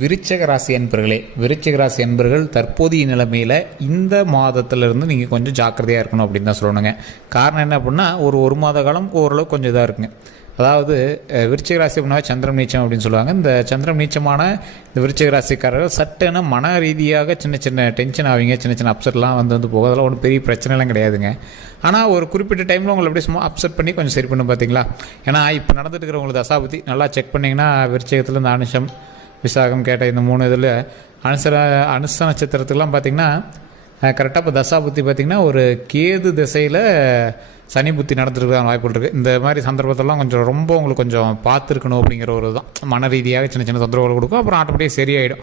விருச்சிக ராசி அன்பர்களே, விருச்சிக ராசி அன்பர்கள் தற்போதைய நிலைமையில் இந்த மாதத்திலிருந்து நீங்கள் கொஞ்சம் ஜாக்கிரதையாக இருக்கணும் அப்படின்னு தான் சொல்லணுங்க. காரணம் என்ன அப்படின்னா, ஒரு மாத காலம் ஓரளவுக்கு கொஞ்சம் இதாக இருக்குங்க. அதாவது விருச்சிக ராசி அப்படின்னா சந்திரன் நீச்சம் அப்படின்னு சொல்லுவாங்க. இந்த சந்திரன் நீச்சமான இந்த விருச்சிக ராசிக்காரர்கள் சட்டென மன ரீதியாக சின்ன சின்ன டென்ஷன் ஆவீங்க, சின்ன சின்ன அப்செட்லாம் வந்து போகும். அதெல்லாம் ஒன்றும் பெரிய பிரச்சனைலாம் கிடையாதுங்க. ஆனால் ஒரு குறிப்பிட்ட டைமில் உங்களை அப்படியே சும்மா அப்செட் பண்ணி கொஞ்சம் சரி பண்ணும் பார்த்தீங்களா. ஏன்னா இப்போ நடந்துட்டு இருக்கிற உங்களுக்கு தசாபதி நல்லா செக் பண்ணிங்கன்னா விருச்சிகத்தில் இந்த அனுஷம் விசாகம் கேட்ட இந்த 3 இதில் அனுச நட்சத்திரத்துக்கெலாம் பார்த்திங்கன்னா கரெக்டாக இப்போ தசாபுத்தி பார்த்திங்கன்னா ஒரு கேது திசையில் சனி புத்தி நடந்துருக்காங்க வாய்ப்புகள் இருக்குது. இந்த மாதிரி சந்தர்ப்பத்தெல்லாம் கொஞ்சம் ரொம்ப உங்களுக்கு கொஞ்சம் பார்த்துருக்கணும் அப்படிங்கிற ஒரு தான் மன ரீதியாக சின்ன சின்ன தொந்தரவுகள் கொடுக்கும். அப்புறம் ஆட்டோமேட்டிக்காக சரியாயிடும்.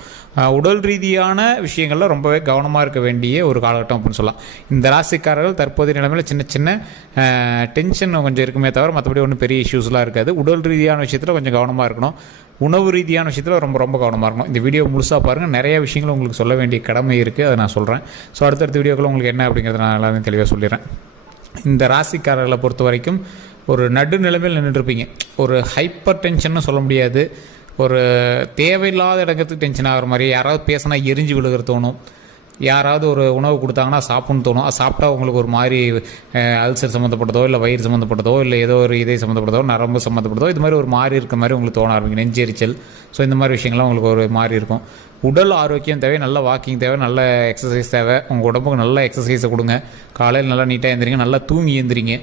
உடல் ரீதியான விஷயங்களில் ரொம்பவே கவனமாக இருக்க வேண்டிய ஒரு காலகட்டம் அப்படின்னு சொல்லலாம். இந்த ராசிக்காரர்கள் தற்போதைய நிலைமையில் சின்ன சின்ன டென்ஷன் கொஞ்சம் இருக்குமே தவிர மற்றபடி ஒன்றும் பெரிய இஷ்யூஸ்லாம் இருக்காது. உடல் ரீதியான விஷயத்தில் கொஞ்சம் கவனமாக இருக்கணும். உணவு ரீதியான விஷயத்தில் ரொம்ப ரொம்ப கவனமாக இருக்கணும். இந்த வீடியோ முழுசாக பாருங்கள். நிறைய விஷயங்கள் உங்களுக்கு சொல்ல வேண்டிய கடமை இருக்குது, அதை நான் சொல்கிறேன். ஸோ அடுத்தடுத்த வீடியோக்கள் உங்களுக்கு என்ன அப்படிங்கிறத நான் எல்லாமே தெளிவாக சொல்லிடுறேன். இந்த ராசிக்காரர்களை பொறுத்த வரைக்கும் ஒரு நடுநிலைமையில் நின்றுருப்பீங்க. ஒரு ஹைப்பர் டென்ஷன்னு சொல்ல முடியாது, ஒரு தேவையில்லாத இடத்துக்கு டென்ஷன் ஆகிற மாதிரி, யாராவது பேசினா எரிஞ்சு விழுகிற தோணும், யாராவது ஒரு உணவு கொடுத்தாங்கன்னா சாப்பிட்ணுன்னு தோணும். அது சாப்பிட்டா உங்களுக்கு ஒரு மாதிரி அல்சர் சம்மந்தப்பட்டதோ இல்லை வயிறு சம்மந்தப்பட்டதோ இல்லை ஏதோ ஒரு இதய சம்மந்தப்பட்டதோ நரம்பு சம்மந்தப்பட்டதோ இது மாதிரி ஒரு மாதிரி இருக்க மாதிரி உங்களுக்கு தோண ஆரம்பிக்கும், நெஞ்செரிச்சல். ஸோ இந்த மாதிரி விஷயங்கள்லாம் உங்களுக்கு ஒரு மாதிரி இருக்கும். உடல் ஆரோக்கியம் தேவை, நல்ல வாக்கிங் தேவை, நல்ல எக்ஸசைஸ் தேவை. உங்கள் உடம்புக்கு நல்ல எக்ஸசைஸை கொடுங்க. காலையில் நல்லா நீட்டாக எழுந்திரிங்க, நல்லா தூங்கி எழுந்திரிங்க.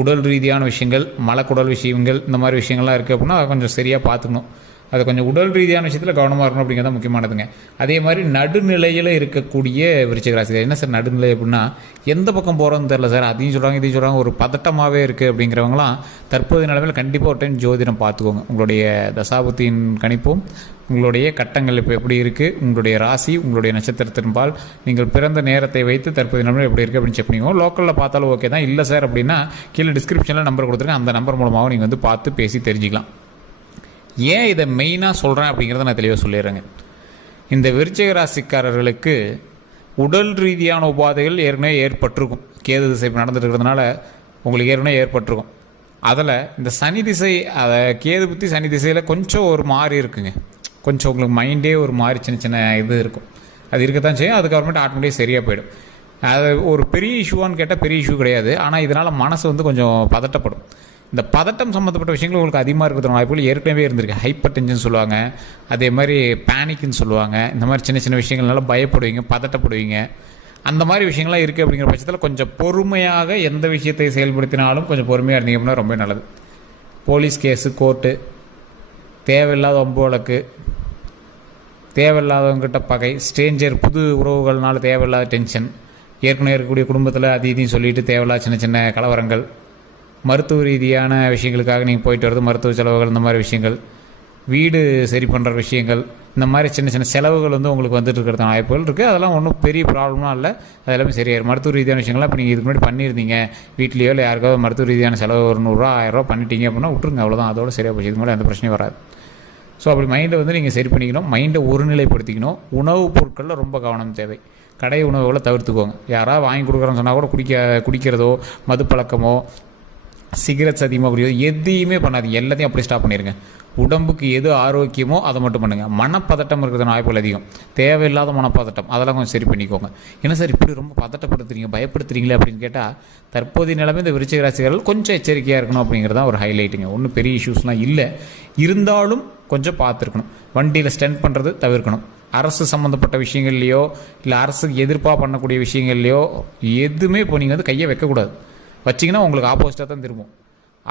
உடல் ரீதியான விஷயங்கள், மலக்குடல் விஷயங்கள், இந்த மாதிரி விஷயங்கள்லாம் இருக்குது அப்படின்னா அதை கொஞ்சம் சரியாக பார்த்துக்கணும். அது கொஞ்சம் உடல் ரீதியான விஷயத்தில் கவனமாக இருக்கணும் அப்படிங்கிறத முக்கியமானதுங்க. அதே மாதிரி நடுநிலையில் இருக்கக்கூடிய விருச்சிக ராசி. என்ன சார் நடுநிலை அப்படின்னா, எந்த பக்கம் போகிறோன்னு தெரில சார், அதையும் சொல்கிறாங்க இதையும் சொல்கிறாங்க, ஒரு பதட்டமாகவே இருக்குது அப்படிங்கிறவங்களாம் தற்போதைய நிலைமையில் கண்டிப்பாக ஒரு டைம் ஜோதிடம் பார்த்துக்கோங்க. உங்களுடைய தசாபுத்தியின் கணிப்பும் உங்களுடைய கட்டங்கள் இப்போ எப்படி இருக்குது, உங்களுடைய ராசி உங்களுடைய நட்சத்திரத்தின்பால் நீங்கள் பிறந்த நேரத்தை வைத்து தற்போதைய நிலைமையில் எப்படி இருக்குது அப்படின்னு செக் பண்ணிக்கோங்க. லோக்கலில் பார்த்தாலும் ஓகே தான். இல்லை சார் அப்படின்னா கீழே டிஸ்கிரிப்ஷனில் நம்பர் கொடுத்துருக்கேன், அந்த நம்பர் மூலமாக நீங்கள் வந்து பார்த்து பேசி தெரிஞ்சிக்கலாம். ஏன் இதை மெயினாக சொல்கிறேன் அப்படிங்கிறத நான் தெளிவாக சொல்லிடுறேங்க. இந்த விருச்சிக ராசிக்காரர்களுக்கு உடல் ரீதியான உபாதைகள் ஏற்கனவே ஏற்பட்டிருக்கும். கேது திசை நடந்துட்டு இருக்கிறதுனால உங்களுக்கு ஏற்கனவே ஏற்பட்டிருக்கும். அதில் இந்த சனி திசை, அதை கேது புத்தி சனி திசையில் கொஞ்சம் ஒரு மாறி இருக்குங்க. கொஞ்சம் உங்களுக்கு மைண்டே ஒரு மாதிரி சின்ன சின்ன இது இருக்கும். அது இருக்கத்தான் செய்யும். அதுக்கப்புறமேட்டு ஆட்டோமேட்டிக்காக சரியாக போயிடும். அது ஒரு பெரிய இஷ்யூவான்னு கேட்டால் பெரிய இஷ்யூ கிடையாது. ஆனால் இதனால் மனசு வந்து கொஞ்சம் பதட்டப்படும். இந்த பதட்டம் சம்மந்தப்பட்ட விஷயங்கள் உங்களுக்கு அதிகமாக இருக்கிற வாய்ப்புகள் ஏற்கனவே இருந்திருக்கு. ஹைப்பர் டென்ஷன் சொல்லுவாங்க, அதே மாதிரி பேனிக்னு சொல்லுவாங்க. இந்த மாதிரி சின்ன சின்ன விஷயங்கள்னால பயப்படுவீங்க, பதட்டப்படுவீங்க. அந்த மாதிரி விஷயங்கள்லாம் இருக்குது. அப்படிங்கிற பட்சத்தில் கொஞ்சம் பொறுமையாக எந்த விஷயத்தை செயல்படுத்தினாலும் கொஞ்சம் பொறுமையாக இருந்தீங்க அப்படின்னா ரொம்ப நல்லது. போலீஸ் கேஸு, கோர்ட்டு, தேவையில்லாத வம்பு வழக்கு, தேவையில்லாதவங்ககிட்ட பகை, ஸ்ட்ரேஞ்சர், புது உறவுகள்னால தேவையில்லாத டென்ஷன், ஏற்கனவே இருக்கக்கூடிய குடும்பத்தில் அது இதையும் சொல்லிட்டு தேவையில்லாத சின்ன சின்ன கலவரங்கள், மருத்துவ ரீதியான விஷயங்களுக்காக நீங்கள் போயிட்டு வரது, மருத்துவ செலவுகள், இந்த மாதிரி விஷயங்கள், வீடு சரி பண்ணுற விஷயங்கள், இந்த மாதிரி சின்ன சின்ன செலவுகள் வந்து உங்களுக்கு வந்துட்டு இருக்கிறது வாய்ப்புகள் இருக்குது. அதெல்லாம் ஒன்றும் பெரிய ப்ராப்ளம்லாம் இல்லை, அதெல்லாமே சரியாயிடும். மருத்துவ ரீதியான விஷயங்கள்லாம் இப்போ நீங்கள் இதுக்கு முன்னாடி பண்ணியிருந்தீங்க, வீட்லேயோ இல்லை யாருக்காவது மருத்துவ ரீதியான செலவு ஒரு 100 ரூபா 1000 ரூபா பண்ணிட்டீங்க அப்படின்னா விட்டுருங்க, அவ்வளோதான், அதோட சரியாக போச்சு. இதுக்கு மேலே எந்த பிரச்சனையும் வராது. ஸோ அப்படி மைண்டை வந்து நீங்கள் சரி பண்ணிக்கணும், மைண்டை ஒருநிலைப்படுத்திக்கணும். உணவுப் பொருட்களில் ரொம்ப கவனம் தேவை. கடை உணவுகளை தவிர்த்துக்கோங்க. யாராவது வாங்கி கொடுக்குறோன்னு சொன்னால் கூட குடிக்கிறதோ, மது பழக்கமோ, சிகரெட்ஸ் அதிகமாக குடிக்கிறதோ எதையுமே பண்ணாதீங்க. எல்லாத்தையும் அப்படி ஸ்டாப் பண்ணிடுங்க. உடம்புக்கு எது ஆரோக்கியமோ அதை மட்டும் பண்ணுங்கள். மனப்பதட்டம் இருக்கிறதுன வாய்ப்புகள் அதிகம். தேவையில்லாத மனப்பதட்டம் அதெல்லாம் கொஞ்சம் சரி பண்ணிக்கோங்க. என்ன சார் இப்படி ரொம்ப பதட்டப்படுத்துறீங்க, பயப்படுத்துறீங்களே அப்படின்னு கேட்டால், தற்போதைய நிலைமை இந்த விருச்சிக ராசிக்காரர்கள் கொஞ்சம் எச்சரிக்கையாக இருக்கணும் அப்படிங்கிறதான் ஒரு ஹைலைட்டுங்க. ஒன்றும் பெரிய இஷ்யூஸ்லாம் இல்லை, இருந்தாலும் கொஞ்சம் பார்த்துருக்கணும். வண்டியில் ஸ்டெண்ட் பண்ணுறது தவிர்க்கணும். அரசு சம்மந்தப்பட்ட விஷயங்கள்லையோ இல்லை அரசுக்கு எதிர்ப்பாக பண்ணக்கூடிய விஷயங்கள்லையோ எதுவுமே இப்போ நீங்கள் வந்து கையை வைக்கக்கூடாது. வச்சிங்கன்னா உங்களுக்கு ஆப்போசிட்டாக தான் திரும்பும்.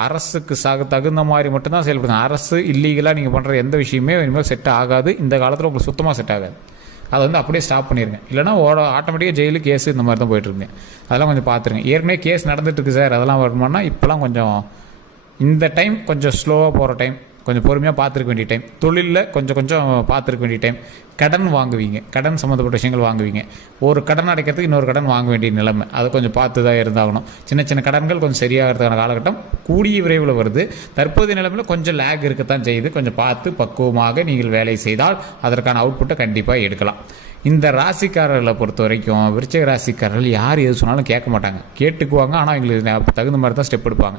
அரசுக்கு தகுந்த மாதிரி மட்டும்தான் செயல்படுங்க. அரசு இல்லீகலாக நீங்கள் பண்ணுற எந்த விஷயமே இனிமேல் செட் ஆகாது. இந்த காலத்தில் உங்களுக்கு சுத்தமாக செட் ஆகாது. அதை வந்து அப்படியே ஸ்டாப் பண்ணிடுங்க. இல்லைனா ஆட்டோமேட்டிக்காக ஜெயிலு, கேஸு இந்த மாதிரி தான் போயிட்டுருங்க. அதெல்லாம் கொஞ்சம் பார்த்துருங்க. ஏற்கனவே கேஸ் நடந்துட்டுருக்கு சார், அதெல்லாம் வருமானா இப்போலாம் கொஞ்சம் இந்த டைம் கொஞ்சம் ஸ்லோவாக போகிற டைம், கொஞ்சம் பொறுமையாக பார்த்துருக்க வேண்டிய டைம். தொழிலில் கொஞ்சம் கொஞ்சம் பார்த்துருக்க வேண்டிய டைம். கடன் வாங்குவீங்க, கடன் சம்மந்தப்பட்ட விஷயங்கள் வாங்குவீங்க. ஒரு கடன் அடைக்கிறதுக்கு இன்னொரு கடன் வாங்க வேண்டிய நிலைமை, அதை கொஞ்சம் பார்த்து தான் இருந்தாகணும். சின்ன சின்ன கடன்கள் கொஞ்சம் சரியாகிறதுக்கான காலகட்டம் கூடிய விரைவில் வருது. தற்போதைய நிலைமையில் கொஞ்சம் லேக் இருக்கத்தான் செய்யுது. கொஞ்சம் பார்த்து பக்குவமாக நீங்கள் வேலை செய்தால் அதற்கான அவுட்புட்டை கண்டிப்பாக எடுக்கலாம். இந்த ராசிக்காரர்களை பொறுத்த வரைக்கும் விருச்சிக ராசிக்காரர்கள் யார் எது சொன்னாலும் கேட்க மாட்டாங்க, கேட்டுக்குவாங்க. ஆனால் எங்களுக்கு தகுந்த மாதிரி தான் ஸ்டெப் எடுப்பாங்க.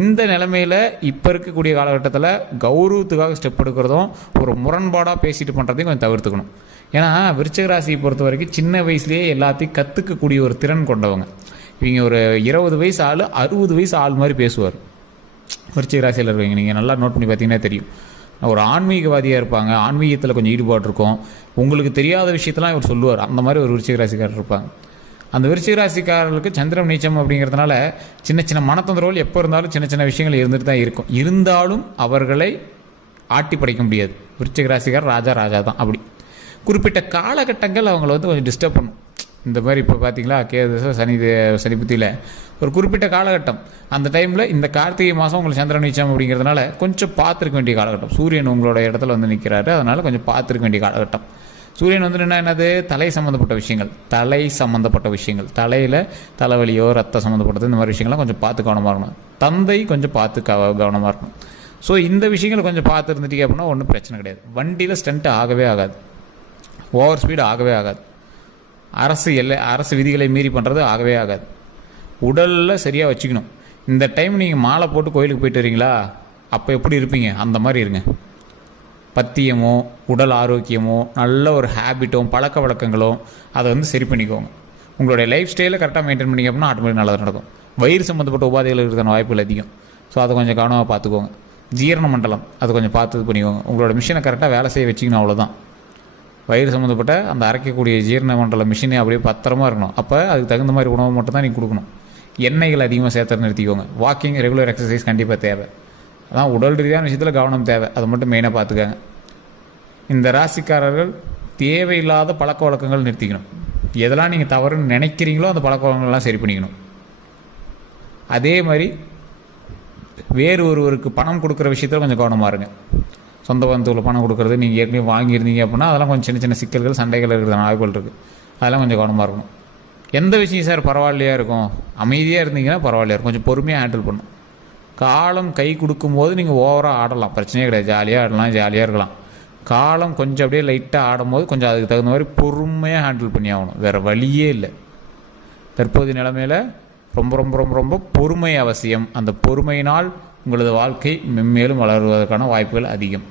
இந்த நிலைமையில் இப்போ இருக்கக்கூடிய காலகட்டத்தில் கௌரவத்துக்காக ஸ்டெப் எடுக்கிறதும் ஒரு முரண்பாடாக பேசிட்டு பண்ணுறதையும் கொஞ்சம் தவிர்த்துக்கணும். ஏன்னா விருச்சிக ராசியை பொறுத்த வரைக்கும் சின்ன வயசுலேயே எல்லாத்தையும் கற்றுக்கக்கூடிய ஒரு திறன் கொண்டவங்க. இவங்க ஒரு 20 வயசு ஆள் 60 வயசு ஆள் மாதிரி பேசுவார். விருச்சிக ராசியில் இருக்கீங்க, நீங்கள் நல்லா நோட் பண்ணி பார்த்தீங்கன்னா தெரியும். ஒரு ஆன்மீகவாதியாக இருப்பாங்க, ஆன்மீகத்தில் கொஞ்சம் ஈடுபாடு இருக்கும், உங்களுக்கு தெரியாத விஷயத்தெல்லாம் இவர் சொல்லுவார். அந்த மாதிரி ஒரு விருச்சிக ராசிக்காரர் இருப்பாங்க. அந்த விருச்சிக ராசிக்காரர்களுக்கு சந்திரன் நீச்சம் அப்படிங்கிறதுனால சின்ன சின்ன மனத்தொந்தரவுகள் எப்போ இருந்தாலும் சின்ன சின்ன விஷயங்கள் இருந்துட்டு தான் இருக்கும். இருந்தாலும் அவர்களை ஆட்டி படைக்க முடியாது. விருச்சிக ராசிக்காரர் ராஜா தான். அப்படி குறிப்பிட்ட காலகட்டங்கள் அவங்கள வந்து கொஞ்சம் டிஸ்டர்ப் பண்ணும். இந்த மாதிரி இப்போ பார்த்தீங்களா கேது சனி புத்தியில் ஒரு குறிப்பிட்ட காலகட்டம், அந்த டைமில் இந்த கார்த்திகை மாதம் உங்களுக்கு சந்திரன் நீச்சம் அப்படிங்கிறதுனால கொஞ்சம் பார்த்துருக்க வேண்டிய காலகட்டம். சூரியன் உங்களோட இடத்துல வந்து நிற்கிறாரு, அதனால் கொஞ்சம் பார்த்துருக்க வேண்டிய காலகட்டம். சூரியன் வந்து என்னது, தலை சம்மந்தப்பட்ட விஷயங்கள், தலையில் தலைவலியோ ரத்தம் சம்மந்தப்பட்டது இந்த மாதிரி விஷயங்கள்லாம் கொஞ்சம் பார்த்து கவனமாக இருக்கணும். தந்தை கொஞ்சம் பார்த்து கவனமாக இருக்கணும். ஸோ இந்த விஷயங்களை கொஞ்சம் பார்த்து இருந்துட்டீங்க அப்படின்னா ஒன்றும் பிரச்சனை கிடையாது. வண்டியில் ஸ்டண்ட்டு ஆகவே ஆகாது, ஓவர் ஸ்பீடு ஆகவே ஆகாது, அரசு விதிகளை மீறி பண்ணுறது ஆகவே ஆகாது. உடலில் சரியாக வச்சுக்கணும். இந்த டைம் நீங்கள் மாலை போட்டு கோயிலுக்கு போயிட்டு வரீங்களா, அப்போ எப்படி இருப்பீங்க அந்த மாதிரி இருங்க. பத்தியமோ உடல் ஆரோக்கியமோ நல்ல ஒரு ஹேபிட்டும் பழக்க வழக்கங்களும் அதை வந்து சரி பண்ணிக்கோங்க. உங்களுடைய லைஃப் ஸ்டைலை கரெக்டாக மெயின்டைன் பண்ணிங்க அப்படின்னா ஆட்டோமேட்டிக் நல்லது நடக்கும். வயிறு சம்மந்தப்பட்ட உபாதைகள் இருக்கிற வாய்ப்புகள் அதிகம். ஸோ அதை கொஞ்சம் கவனமாக பார்த்துக்கோங்க. ஜீரண மண்டலம் அதை கொஞ்சம் பார்த்து பண்ணிக்கோங்க. உங்களோட மிஷினை கரெக்டாக வேலை செய்ய வச்சிக்கணும், அவ்வளோதான். வயிறு சம்மந்தப்பட்ட அந்த அரைக்கக்கூடிய ஜீரண மண்டல மிஷினே அப்படியே பத்திரமா இருக்கணும். அப்போ அதுக்கு தகுந்த மாதிரி உணவு மட்டும் தான் நீங்கள் கொடுக்கணும். எண்ணெய்கள் அதிகமாக சேர்த்து நிறுத்திக்கோங்க. வாக்கிங், ரெகுலர் எக்ஸசைஸ் கண்டிப்பாக தேவை. அதான் உடல் ரீதியான விஷயத்தில் கவனம் தேவை, அதை மட்டும் மெயினாக பார்த்துக்காங்க. இந்த ராசிக்காரர்கள் தேவையில்லாத பழக்க வழக்கங்கள் நிறுத்திக்கணும். எதெல்லாம் நீங்கள் தவறுன்னு நினைக்கிறீங்களோ அந்த பழக்க வழக்கங்கள்லாம் சரி பண்ணிக்கணும். அதே மாதிரி வேறு ஒருவருக்கு பணம் கொடுக்குற விஷயத்தில் கொஞ்சம் கவனமாக இருங்க. சொந்த பந்தத்தில் பணம் கொடுக்குறது, நீங்கள் ஏற்கனவே வாங்கியிருந்தீங்க அப்படின்னா அதெல்லாம் கொஞ்சம் சின்ன சின்ன சிக்கல்கள் சண்டைகள் இருக்கிற வாய்ப்புகள் இருக்குது. அதெல்லாம் கொஞ்சம் கவனமாக இருக்கணும். எந்த விஷயம் சார் பரவாயில்லையா இருக்கும், அமைதியாக இருந்தீங்கன்னா பரவாயில்லையா இருக்கும், கொஞ்சம் பொறுமையாக ஹேண்டில் பண்ணணும். காலம் கை கொடுக்கும்போது நீங்கள் ஓவராக ஆடலாம், பிரச்சனையே கிடையாது. ஜாலியாக ஆடலாம், ஜாலியாக இருக்கலாம். காலம் கொஞ்சம் அப்படியே லைட்டாக ஆடும்போது கொஞ்சம் அதுக்கு தகுந்த மாதிரி பொறுமையாக ஹேண்டில் பண்ணி ஆகணும். வேறு வழியே இல்லை. தற்போதைய நிலைமையில் ரொம்ப ரொம்ப ரொம்ப ரொம்ப பொறுமை அவசியம். அந்த பொறுமையினால் உங்களது வாழ்க்கை மென்மேலும் வளருவதற்கான வாய்ப்புகள் அதிகம்.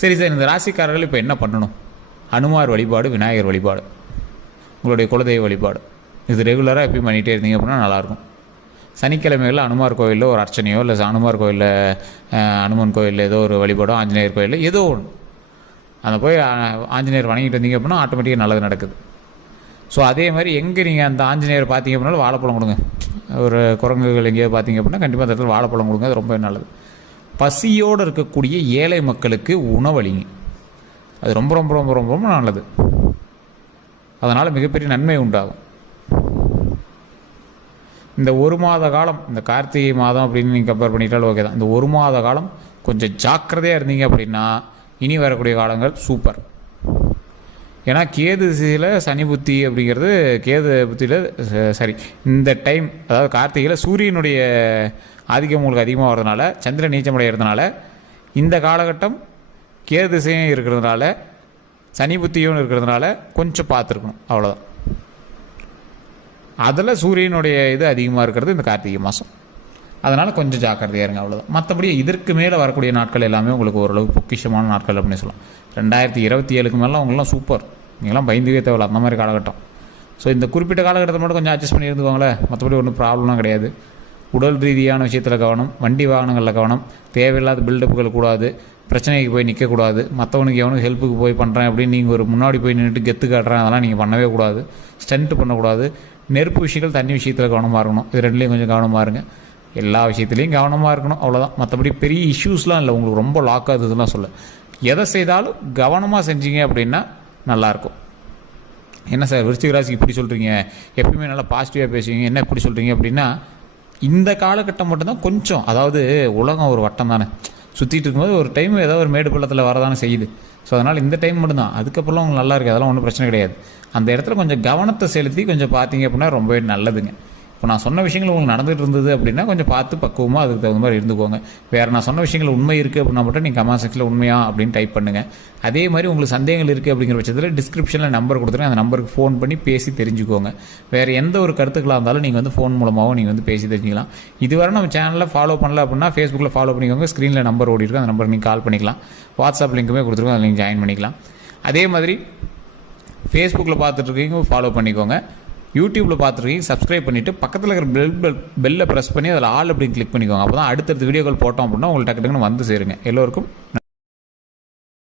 சரி சார், இந்த ராசிக்காரர்கள் இப்போ என்ன பண்ணணும்? அனுமார் வழிபாடு, விநாயகர் வழிபாடு, உங்களுடைய குலதெய்வ வழிபாடு, இது ரெகுலராக எப்பயும் பண்ணிகிட்டே இருந்தீங்க அப்படின்னா நல்லாயிருக்கும். சனிக்கிழமைகளில் அனுமார் கோயிலில் ஒரு அர்ச்சனையோ இல்லை அனுமார் கோயிலில் அனுமன் கோயிலில் ஏதோ ஒரு வழிபாடோ, ஆஞ்சநேயர் கோயிலில் ஏதோ ஒன்று அந்த போய் ஆஞ்சநேயர் வணங்கிட்டு வந்தீங்க அப்படின்னா ஆட்டோமேட்டிக்காக நல்லது நடக்குது. ஸோ அதே மாதிரி எங்கே நீங்கள் அந்த ஆஞ்சநேயர் பார்த்தீங்க அப்படின்னாலும் வாழைப்பழம் கொடுங்க. ஒரு குரங்குகள் எங்கேயோ பார்த்தீங்க அப்படின்னா கண்டிப்பாக அந்த இடத்துல வாழைப்பழம் கொடுங்க, அது ரொம்ப நல்லது. பசியோடு இருக்கக்கூடிய ஏழை மக்களுக்கு உணவளிங்க, அது ரொம்ப ரொம்ப ரொம்ப ரொம்ப ரொம்ப நல்லது. அதனால் மிகப்பெரிய நன்மை உண்டாகும். இந்த ஒரு மாத காலம், இந்த கார்த்திகை மாதம் அப்படின்னு நீங்கள் கம்பேர் பண்ணிட்டாலும் ஓகே தான். இந்த ஒரு மாத காலம் கொஞ்சம் ஜாக்கிரதையாக இருந்தீங்க அப்படின்னா இனி வரக்கூடிய காலங்கள் சூப்பர். ஏன்னா கேது திசையில் சனி புத்தி அப்படிங்கிறது, கேது புத்தியில் சரி இந்த டைம் அதாவது கார்த்திகையில் சூரியனுடைய ஆதிக்கம் உங்களுக்கு அதிகமாக வர்றதுனால, சந்திரன் நீச்சமடைகிறதுனால, இந்த காலகட்டம் கேது திசையும் இருக்கிறதுனால, சனி புத்தியும் இருக்கிறதுனால கொஞ்சம் பார்த்துருக்கணும், அவ்வளோதான். அதில் சூரியனுடைய இது அதிகமாக இருக்கிறது இந்த கார்த்திகை மாதம். அதனால் கொஞ்சம் ஜாக்கிரதையாக இருங்க, அவ்வளோதான். மற்றபடி இதற்கு மேலே வரக்கூடிய நாட்கள் எல்லாமே உங்களுக்கு ஓரளவு பொக்கிஷமான நாட்கள் அப்படின்னு சொல்லலாம். 2027க்கு மேலாம் உங்களெலாம் சூப்பர், நீங்களாம் பயந்துவே தேவையில்ல, அந்த மாதிரி காலகட்டம். ஸோ இந்த குறிப்பிட்ட காலகட்டத்தை மட்டும் கொஞ்சம் அட்ஜஸ்ட் பண்ணி இருந்துக்கோங்களேன், மற்றபடி ஒன்றும் ப்ராப்ளம்லாம் கிடையாது. உடல் ரீதியான விஷயத்தில் கவனம், வண்டி வாகனங்களில் கவனம், தேவையில்லாத பில்டப்புகள் கூடாது, பிரச்சனைக்கு போய் நிற்கக்கூடாது, மற்றவனுக்கு எவனுக்கு ஹெல்ப்புக்கு போய் பண்ணுறேன் அப்படின்னு நீங்கள் ஒரு முன்னாடி போய் நின்றுட்டு கெத்து காட்டுறேன், அதெல்லாம் நீங்கள் பண்ணவே கூடாது. ஸ்டண்ட்டு பண்ணக்கூடாது. நெருப்பு விஷயங்கள், தண்ணி விஷயத்தில் கவனமாக இருக்கணும். இது ரெண்டுலேயும் கொஞ்சம் கவனமாக இருங்க. எல்லா விஷயத்துலேயும் கவனமாக இருக்கணும், அவ்வளோதான். மற்றபடி பெரிய இஷ்யூஸ்லாம் இல்லை, உங்களுக்கு ரொம்ப லாக் ஆகுதுலாம் சொல்ல. எதை செய்தாலும் கவனமாக செஞ்சீங்க அப்படின்னா நல்லாயிருக்கும். என்ன சார் விருச்சிக ராசிக்கு இப்படி சொல்கிறீங்க, எப்பயுமே நல்லா பாசிட்டிவாக பேசுவீங்க, என்ன இப்படி சொல்கிறீங்க அப்படின்னா, இந்த காலகட்டம் மட்டும்தான் கொஞ்சம், அதாவது உலகம் ஒரு வட்டம் தானே, சுற்றிட்டு இருக்கும்போது ஒரு டைம் ஏதோ ஒரு மேடு பள்ளத்தில் வரதானே செய்யுது. ஸோ அதனால் இந்த டைம் மட்டும்தான், அதுக்கப்புறம் உங்களுக்கு நல்லா இருக்குது, அதெல்லாம் ஒன்றும் பிரச்சனை கிடையாது. அந்த இடத்துல கொஞ்சம் கவனத்தை செலுத்தி கொஞ்சம் பார்த்தீங்க அப்படின்னா ரொம்பவே நல்லதுங்க. இப்போ நான் சொன்ன விஷயங்கள் உங்களுக்கு நடந்துகிட்டு இருந்தது அப்படின்னா கொஞ்சம் பார்த்து பக்குவமாக அதுக்கு தகுந்த மாதிரி இருந்துக்கோங்க. வேறு நான் சொன்ன விஷயங்கள் உண்மை இருக்குது அப்படின்னா மட்டும் நீங்கள் கமெண்ட் செக்ஷனில் உண்மையா அப்படின்னு டைப் பண்ணுங்கள். அதே மாதிரி உங்களுக்கு சந்தேகங்கள் இருக்குது அப்படிங்கிற பட்சத்தில் டிஸ்கிரிப்ஷனில் நம்பர் கொடுத்துருங்க, அந்த நம்பருக்கு ஃபோன் பண்ணி பேசி தெரிஞ்சுக்கோங்க. வேறு எந்த ஒரு கருத்துக்களாக இருந்தாலும் நீங்கள் வந்து ஃபோன் மூலமாகவும் நீங்கள் வந்து பேசி தெரிஞ்சுக்கலாம். இதுவரை நம்ம சேனலில் ஃபாலோ பண்ணல அப்படின்னா ஃபேஸ்புக்கில் ஃபாலோ பண்ணிக்கோங்க. ஸ்க்ரீனில் நம்பர் ஓடி இருக்கும், அந்த நம்பருக்கு நீங்கள் கால் பண்ணிக்கலாம். வாட்ஸ்அப் லிங்க்குமே கொடுத்துருக்கோம், அதில் நீங்கள் ஜாயின் பண்ணிக்கலாம். அதே மாதிரி ஃபேஸ்புக்கில் பார்த்துட்ருக்கீங்க ஃபாலோ பண்ணிக்கோங்க. யூடியூப்பில் பார்த்துருக்கீங்க சப்ஸ்கிரைப் பண்ணிவிட்டு பக்கத்தில் இருக்கிற பெல்லை ப்ரெஸ் பண்ணி அதில் ஆல் அப்படின்னு கிளிக் பண்ணிக்கோங்க. அப்போ தான் அடுத்தடுத்த வீடியோக்கள் போட்டோம் அப்படின்னா உங்களுக்கு டக்கு டக்குன்னு வந்து சேருங்க. எல்லோருக்கும்